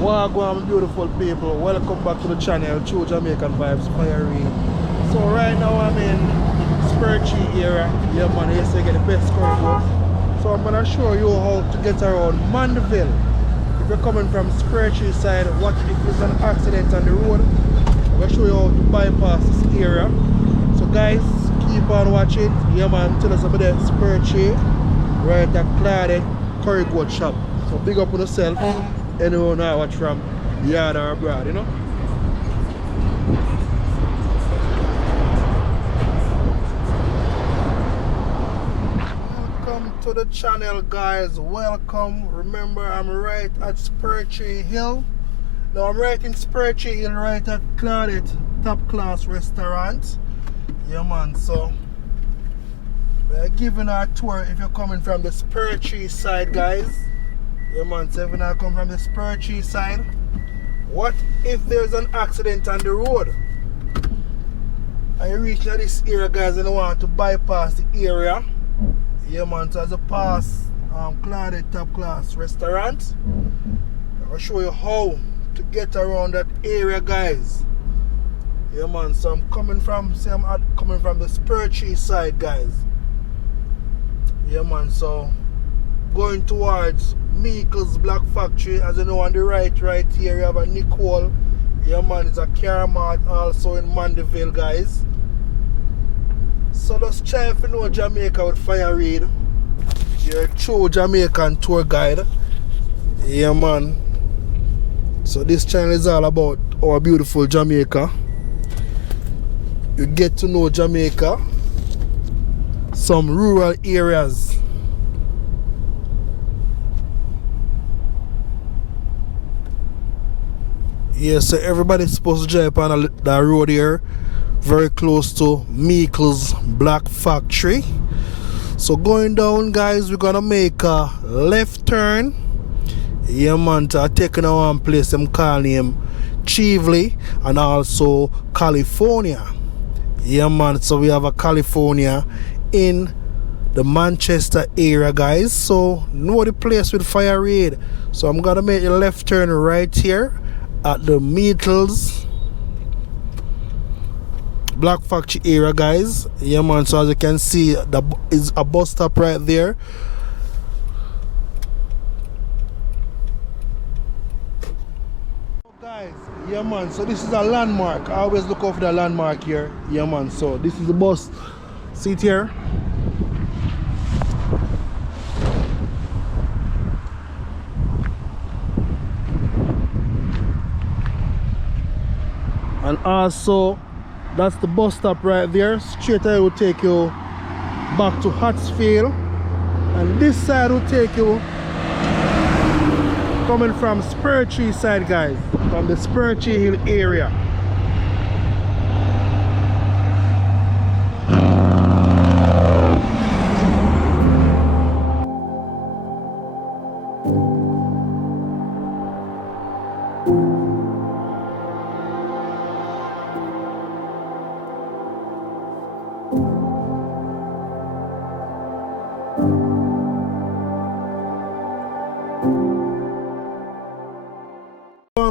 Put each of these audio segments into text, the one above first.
Wagwan, beautiful people, welcome back to the channel, True Jamaican Vibes, Fire Reid. So right now I'm in Spurtree area. Yeah man, yes I get the best corridor. So I'm gonna show you how to get around Mandeville. If you're coming from Spurtree side, what if there's an accident on the road? I'm gonna show you how to bypass this area. So guys, keep on watching. Yeah man, tell us about the Spurtree right at Claude Corridor shop. So big up on yourself. Anyone I watch from yard or abroad, you know. Welcome to the channel, guys. Welcome. Remember, I'm right at Spurtree Hill. Now I'm right in Spurtree Hill, right at Claudette Top Class Restaurant. Yeah man, so we're giving a tour if you're coming from the Spurtree side, guys. Yeah man, so if you come from the Spurtree side, what if there's an accident on the road? And you reach this area, guys, and you want to bypass the area. Yeah man, so as you pass Claudette Top Class Restaurant, I'll show you how to get around that area, guys. Yeah man, so I'm coming from the Spurtree side, guys. Yeah man, so going towards Meekle's Black Factory. As you know, on the right here you have a Nicole. Yeah man, it's a car mart also in Mandeville, guys. So just try if you know Jamaica with Fire Reid. You're a true Jamaican tour guide. Yeah man. So this channel is all about our beautiful Jamaica. You get to know Jamaica, some rural areas. Yeah, so everybody's supposed to drive on that road here, very close to Meekle's Black Factory. So going down, guys, we're gonna make a left turn. Yeah man, to taking a one place I'm calling him Chevely and also California. Yeah man, so we have a California in the Manchester area, guys. So know the place with Fire Reid. So I'm gonna make a left turn right here at the Meekle's Black Factory area, guys. Yeah man, so as you can see, there is a bus stop right there. Guys, yeah man, so this is a landmark. I always look out for the landmark here. Yeah man, so this is the bus seat here. And also that's the bus stop right there. Straight ahead will take you back to Hatfield, and this side will take you coming from Spurtree side, guys, from the Spurtree Hill area.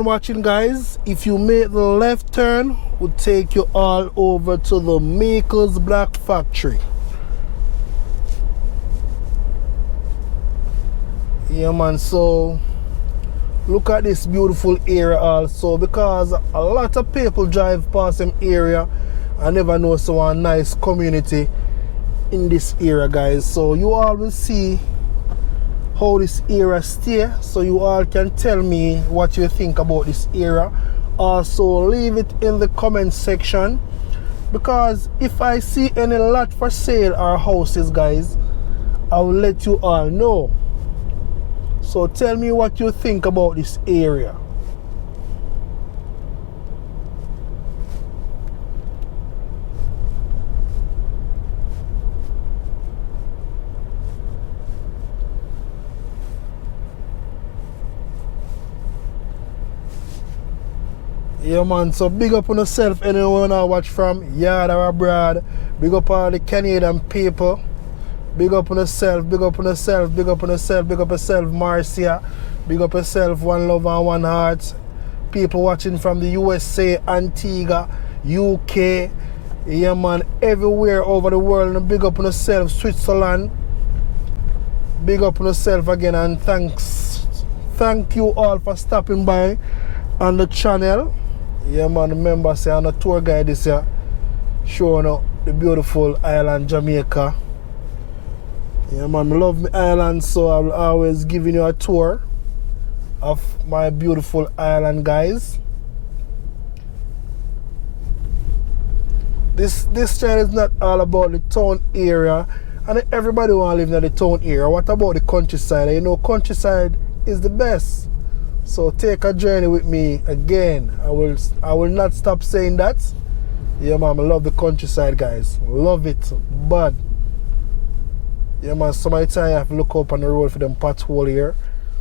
Watching, guys, if you make the left turn, will take you all over to the Meekle's Black Factory. Yeah man, so look at this beautiful area also, because a lot of people drive past them area and never know so a nice community in this area, guys. So you all will see how this area stay, so you all can tell me what you think about this area. Also leave it in the comment section, because if I see any lot for sale or houses, guys, I will let you all know. So tell me what you think about this area. Yeah man, so big up on yourself, anyone I watch from yard or abroad. Big up all the Canadian people. Big up on yourself, big up on yourself, big up on yourself, big up yourself, Marcia. Big up yourself, one love and one heart. People watching from the USA, Antigua, UK, yeah man, everywhere over the world. And big up on yourself, Switzerland. Big up on yourself again, and thank you all for stopping by on the channel. Yeah man, remember say I'm a tour guide this year, showing up the beautiful island Jamaica. Yeah man, I love my island, so I'll always giving you a tour of my beautiful island, guys. This channel is not all about the town area, and everybody want to live in the town area. What about the countryside? You know, countryside is the best. So take a journey with me again. I will not stop saying that. Yeah man, I love the countryside, guys. Love it, but yeah man, some of the time you have to look up on the road for them pothole here.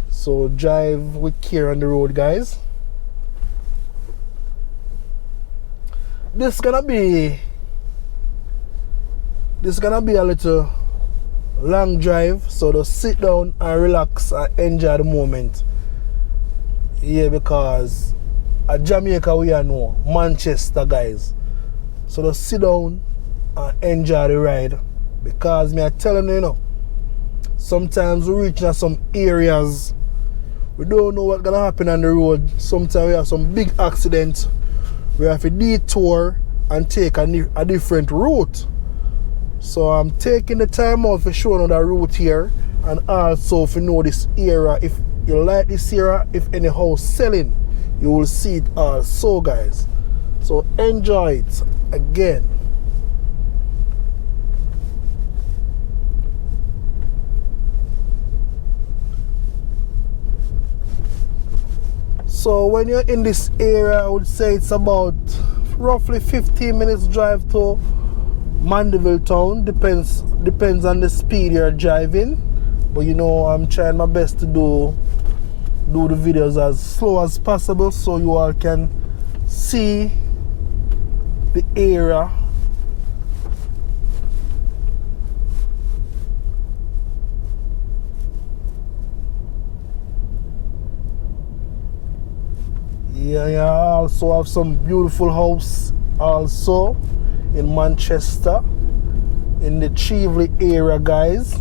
So drive with care on the road, guys. This gonna be a little long drive, so just sit down and relax and enjoy the moment. Yeah, because at Jamaica we are know Manchester, guys. So just sit down and enjoy the ride. Because me I telling you, you know, sometimes we reach some areas, we don't know what's gonna happen on the road. Sometimes we have some big accidents. We have to detour and take a different route. So I'm taking the time out for showing that route here, and also if you know this area, if you like this area, if any house selling, you will see it also, guys. So enjoy it again. So when you're in this area, I would say it's about roughly 15 minutes drive to Mandeville town. Depends on the speed you're driving. But you know, I'm trying my best to do the videos as slow as possible so you all can see the area. Yeah, I also have some beautiful house also in Manchester, in the Chevely area, guys.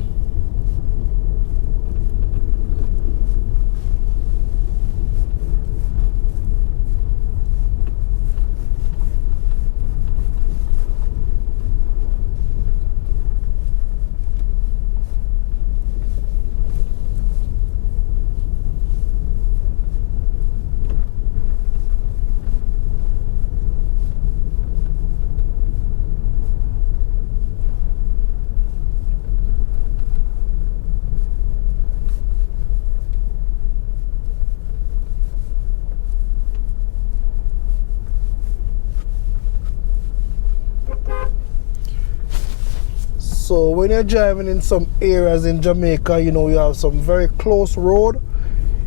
So when you're driving in some areas in Jamaica, you know, you have some very close road,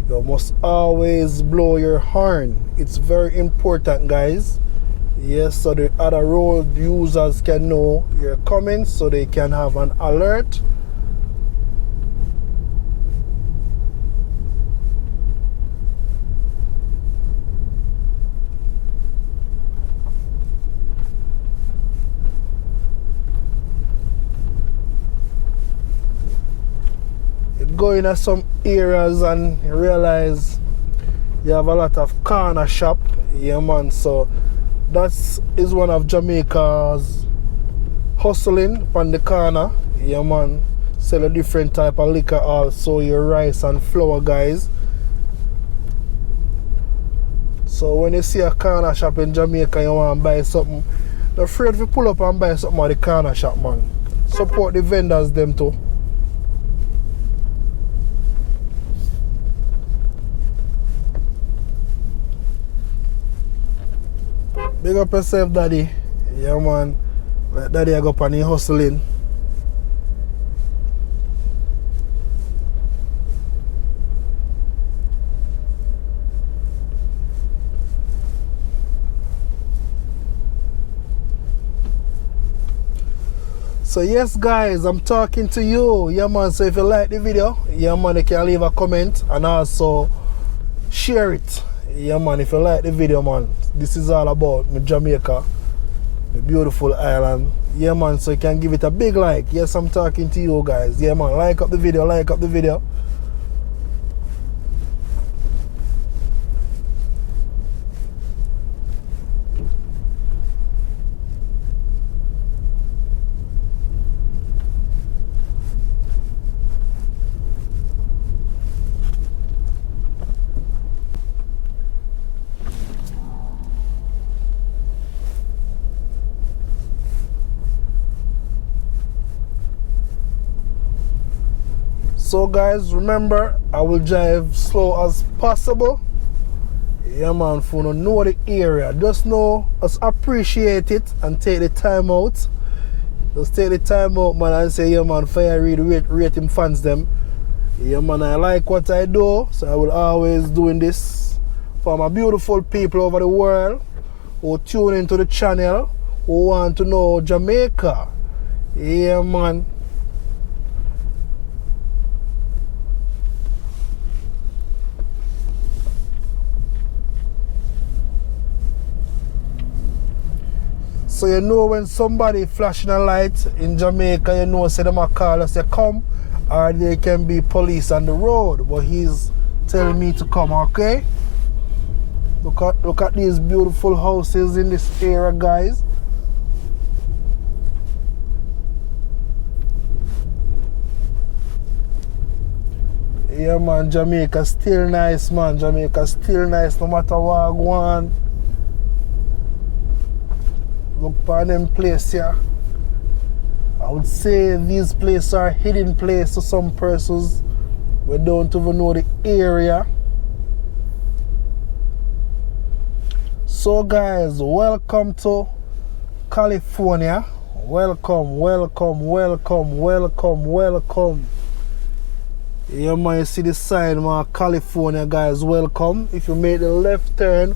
you must always blow your horn. It's very important, guys. Yes, so the other road users can know you're coming, so they can have an alert. Go in some areas and realize you have a lot of corner shop. Yeah man, so that is one of Jamaica's hustling on the corner. Yeah man, sell a different type of liquor, also your rice and flour, guys. So when you see a corner shop in Jamaica, you want to buy something, don't afraid if you pull up and buy something at the corner shop, man. Support the vendors them too. Big up yourself, daddy. Yeah man, like daddy I go up and he hustling. So yes guys, I'm talking to you. Yeah man, so if you like the video, yeah man, you can leave a comment, and also share it. Yeah man, if you like the video man, this is all about me Jamaica, the beautiful island. Yeah man, so you can give it a big like. Yes, I'm talking to you guys. Yeah man, like up the video, like up the video. So guys, remember, I will drive slow as possible. Yeah man, for no know the area. Just know, just appreciate it and take the time out. Just take the time out man and say, yeah man, Fire Reid rate him fans them. Yeah man, I like what I do, so I will always doing this for my beautiful people over the world who tune into the channel, who want to know Jamaica. Yeah man. So you know when somebody flashing a light in Jamaica, you know, say them a call us, say come, or there can be police on the road. But he's telling me to come, okay? Look at these beautiful houses in this area, guys. Yeah man, Jamaica still nice man. Jamaica still nice no matter what I go on. Look for them place here. I would say these places are hidden places to some persons. We don't even know the area. So guys, welcome to California. Welcome, welcome, welcome, welcome, welcome. Yeah man, you see the sign man, California guys, welcome. If you make the left turn,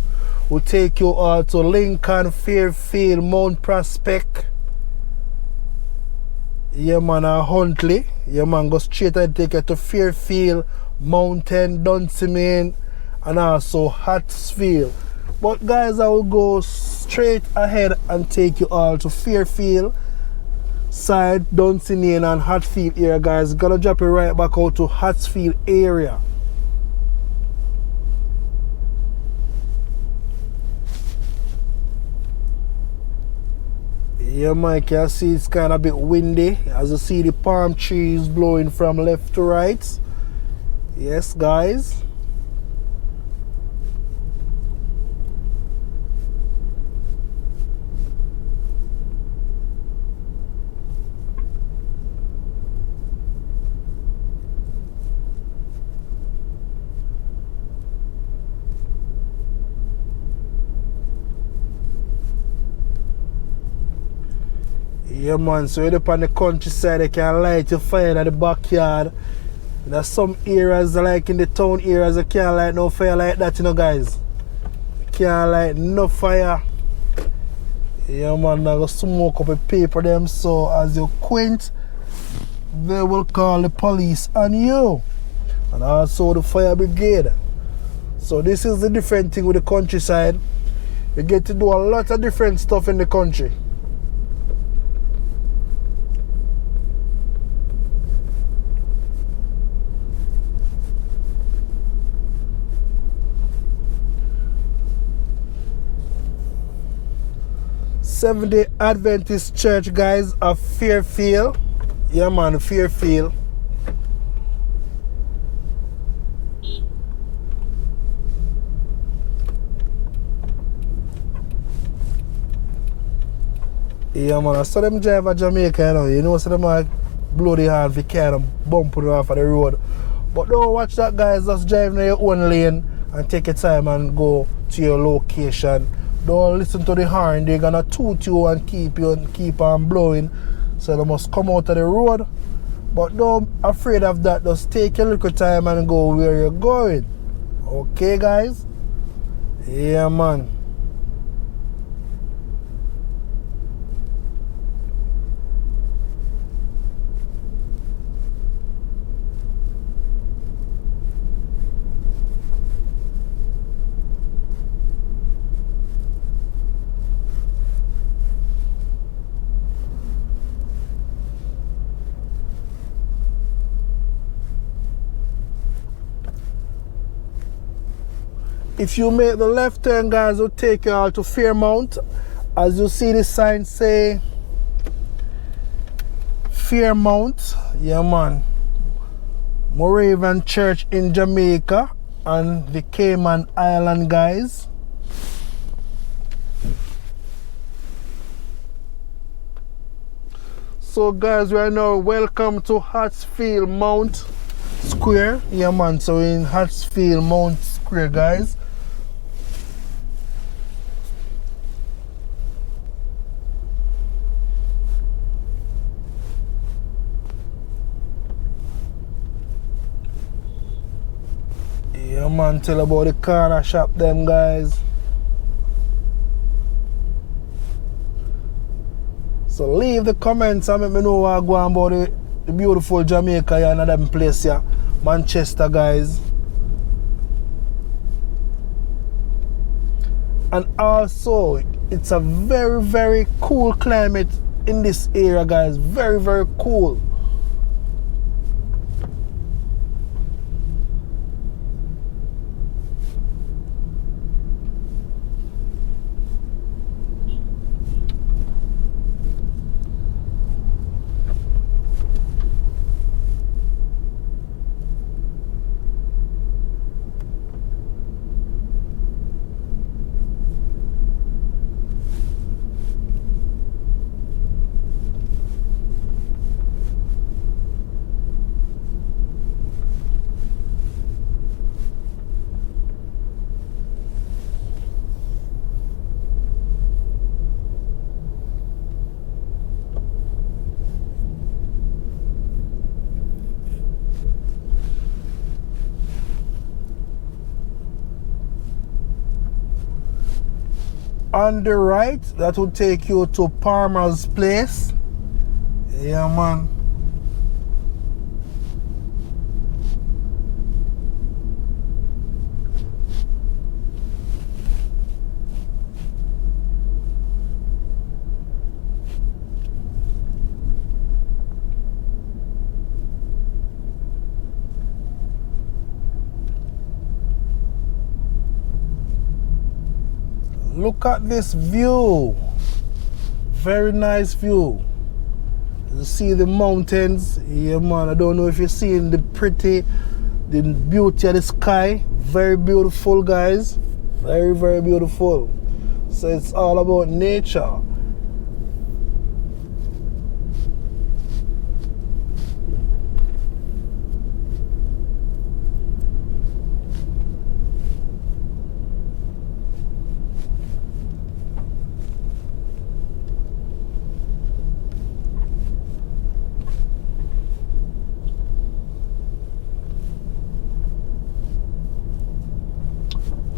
we'll take you all to Lincoln, Fairfield, Mount Prospect. Yeah man, Huntley. Yeah man, go straight and take you to Fairfield, Mountain, Dunsinane, and also Hatfield. But guys, I will go straight ahead and take you all to Fairfield side, Dunsinane and Hatfield area guys. Gonna drop you right back out to Hatfield area. Yeah man, you can see it's kind of a bit windy. As you see the palm trees blowing from left to right. Yes guys. Yeah man, so you're up on the countryside, you can light your fire in the backyard. There's some areas like in the town areas you can't light no fire like that, you know guys. You can't light no fire. Yeah man, I go smoke up a paper them, so as you quint, they will call the police on you. And also the fire brigade. So this is the different thing with the countryside. You get to do a lot of different stuff in the country. Seventh-day Adventist Church guys of Fairfield. Yeah man, Fairfield. Yeah man, I saw them drive at Jamaica, you know, so them are blow the hand for carry them bumping off of the road. But don't watch that guys, just drive in your own lane and take your time and go to your location. Don't listen to the horn, they're gonna toot you and keep on blowing. So they must come out of the road. But don't afraid of that, just take your little time and go where you're going. Okay guys? Yeah man. If you make the left turn, guys, will take you all to Fairmount. As you see the sign say Fairmount, yeah man, Moravian Church in Jamaica and the Cayman Island, guys. So guys, we are now welcome to Hatfield Mount Square. Yeah man, so we're in Hatfield Mount Square, guys. Yeah man, tell about the corner shop them, guys. So leave the comments and let me know what go on about the beautiful Jamaica here and them place here. Manchester, guys. And also, it's a very, very cool climate in this area, guys. Very, very cool. On the right, that will take you to Palmer's Place. Yeah, man. Look at this view. Very nice view. You see the mountains. Yeah, man. I don't know if you're seeing the beauty of the sky. Very beautiful, guys. Very, very beautiful. So it's all about nature.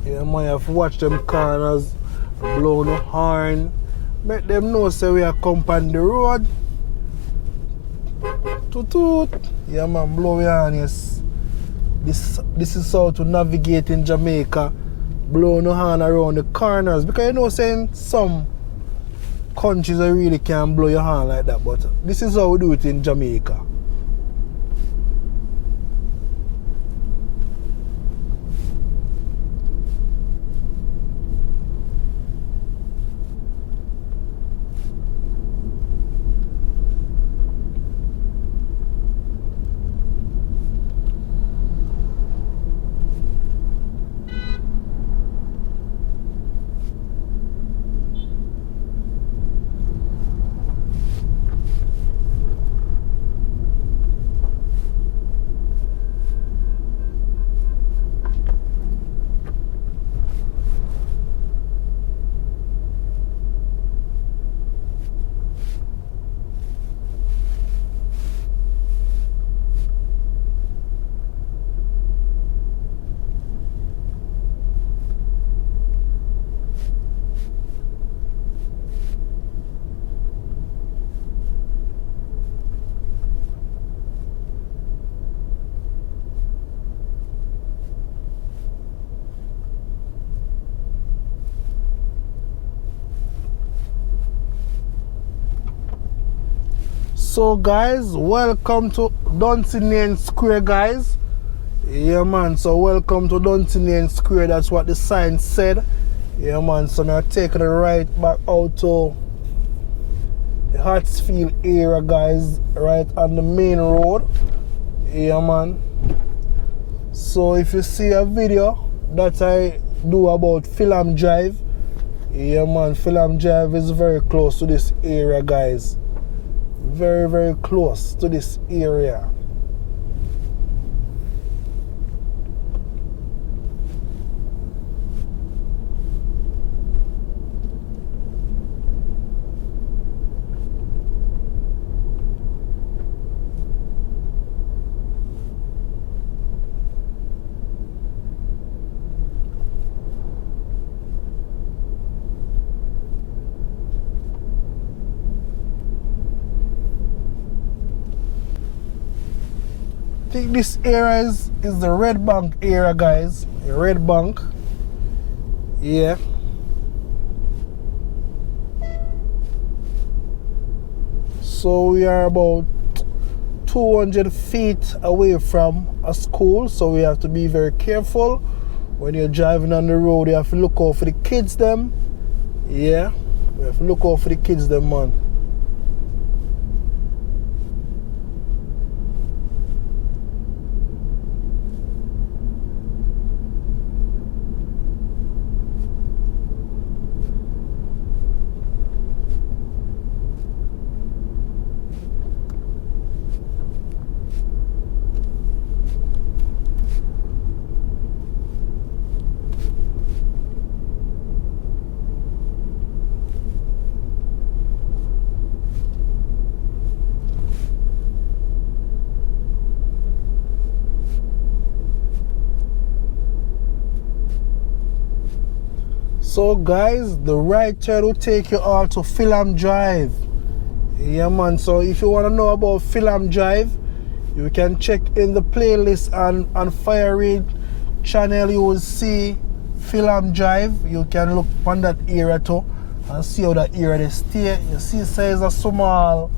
Yeah, man, you have to watch them corners, blow the horn, make them know say we are come on the road. Toot toot. Yeah, man, blow your horn, yes. This is how to navigate in Jamaica, blow the horn around the corners. Because you know saying some countries I really can't blow your horn like that, but this is how we do it in Jamaica. So guys, welcome to Dunsinane Square, guys. Yeah man, so welcome to Dunsinane Square, that's what the sign said. Yeah man, so now taking it right back out to the Hatfield area guys, right on the main road. Yeah man. So if you see a video that I do about Film Drive, yeah man, Film Drive is very close to this area guys. Very, very close to this area. I think this area is the Red Bank area guys. The Red Bank. Yeah. So we are about 200 feet away from a school, so we have to be very careful when you're driving on the road. You have to look out for the kids them. Yeah, we have to look out for the kids them man. So guys, the right turn will take you all to Film Drive. Yeah man, so if you want to know about Film Drive, you can check in the playlist on Fire Reid channel. You will see Film Drive. You can look on that area too and see how that area they stay. You see size of small.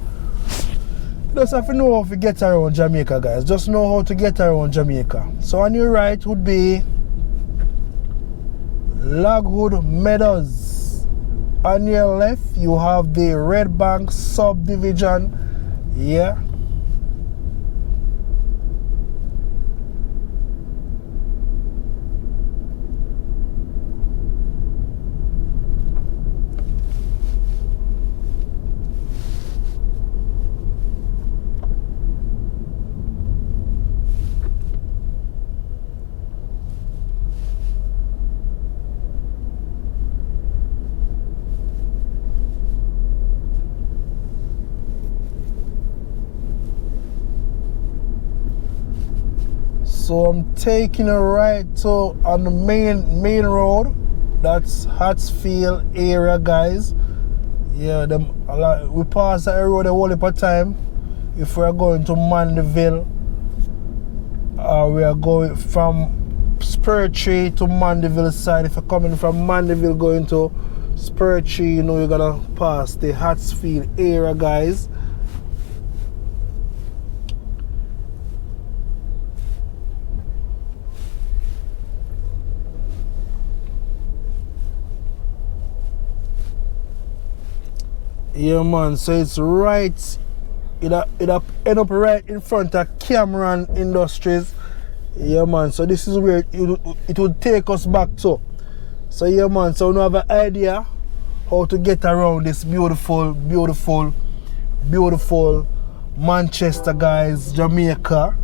You just have to know how to get around Jamaica guys. Just know how to get around Jamaica. So on your right would be Lagwood Meadows. On your left you have the Red Bank subdivision. Yeah. So I'm taking a right to on the main road. That's Hatfield area guys. Yeah, we pass that road a whole heap of time. If we are going to Mandeville, we are going from Spur Tree to Mandeville side. If you're coming from Mandeville going to Spur Tree, you know you're gonna pass the Hatfield area guys. Yeah man, so it's right, it end up right in front of Cameron Industries. Yeah man, so this is where it will take us back to. So yeah man, so we have an idea how to get around this beautiful Manchester guys, Jamaica.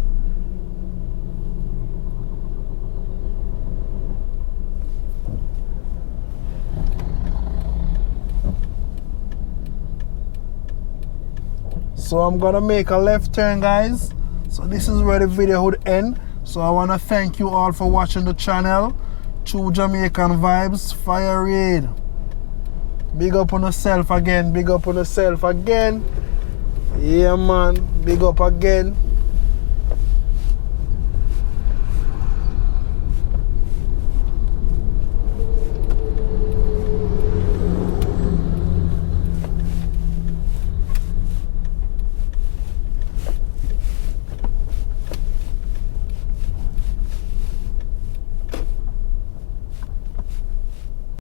So I'm gonna make a left turn guys. So this is where the video would end. So I wanna thank you all for watching the channel. True Jamaican Vibes, Fire Reid. Big up on yourself again, big up on yourself again. Yeah man, big up again.